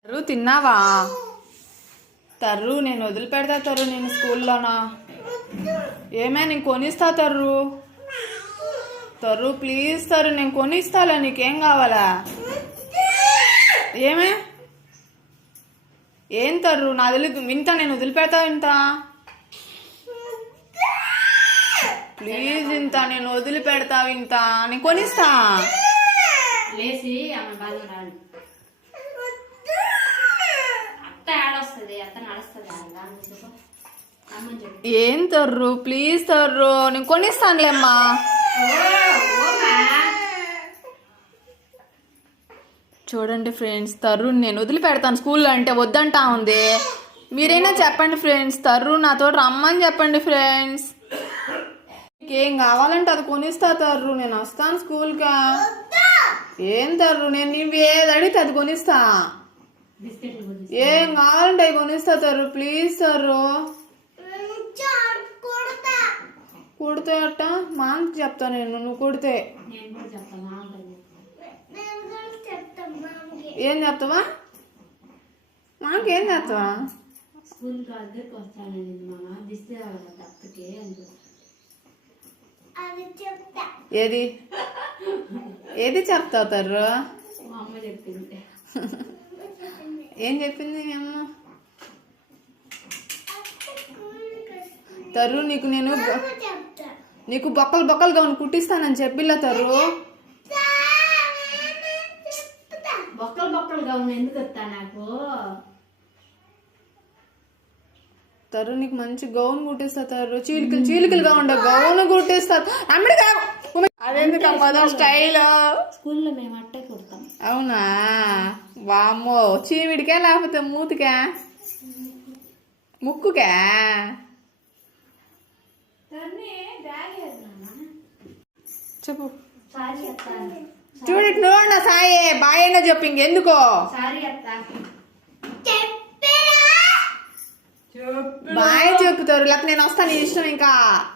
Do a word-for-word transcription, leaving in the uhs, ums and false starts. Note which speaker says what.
Speaker 1: తర్రు తిన్నావా? తర్రు నేను వదిలిపెడతా తర్రు నేను స్కూల్లోనా? ఏమే నేను కొనిస్తా తర్రు. తర్రు ప్లీజ్ తర్రు నేను కొనిస్తాలే, నీకేం కావాలా? ఏమే ఏం తర్రు నా వదిలి వింటా, నేను వదిలిపెడతా వింటా ప్లీజ్ ఇంత నేను వదిలిపెడతా వింటా, నేను కొనిస్తా.
Speaker 2: లేచి ఆమె బాగా రాడు. అత్త ఆడొస్తుంది, అత్త నడుస్తుంది.
Speaker 1: ఏం తర్రు ప్లీజ్ తర్రు నేను కొనిస్తానులేమ్మా. చూడండి ఫ్రెండ్స్, తర్రు నేను వదిలిపెడతాను స్కూల్లో అంటే వద్దంటా ఉంది. మీరైనా చెప్పండి ఫ్రెండ్స్, తర్రు నాతో రమ్మని చెప్పండి ఫ్రెండ్స్. ఏం కావాలంటే అది కొనిస్తా తర్రు, నేను వస్తాను స్కూల్గా. ఏం తర్రు నేను నువ్వు ఏది అడిగితే అది కొనిస్తా. ఏం కావాలంటే అవి కొనిస్తా తర్రు ప్లీజ్ తర్రు. కుడితే అట్ట మాకు చెప్తా నేను, నువ్వు కుడితే ఏం చెప్తావా? మాకేం చెప్తావా? ఏది ఏది చెప్తావు తర్రు? ఏం చెప్పింది మీ అమ్మ? తర్రు నీకు నేను నీకు బొక్కలు బొక్కలు గౌను కుట్టిస్తానని చెప్పిల్లా తర్రు.
Speaker 2: బొక్కలు బొక్కలు గౌను ఎందుకు వస్తా నాకు?
Speaker 1: తర్రు నీకు మంచి గౌన్ కుట్టిస్తా తర్రు, చీలికలు చీలికలుగా ఉండే గౌన్ కుట్టిస్తా. అమ్మడిగా అదెందుకు అమ్మదో స్టైల్.
Speaker 2: స్కూల్లో మేము అట్టే కుడతాం.
Speaker 1: అవునా? వామ్మో, చీమిడికా లేకపోతే మూతికా ముక్కుకా? చెప్పు. చూడండి నువ్వు సాయే బాయ్ అయినా చెప్పు, ఇంకెందుకో బాయ్ చెప్పుతారు లేకపోతే నేను వస్తాను, నీ ఇష్టం. ఇంకా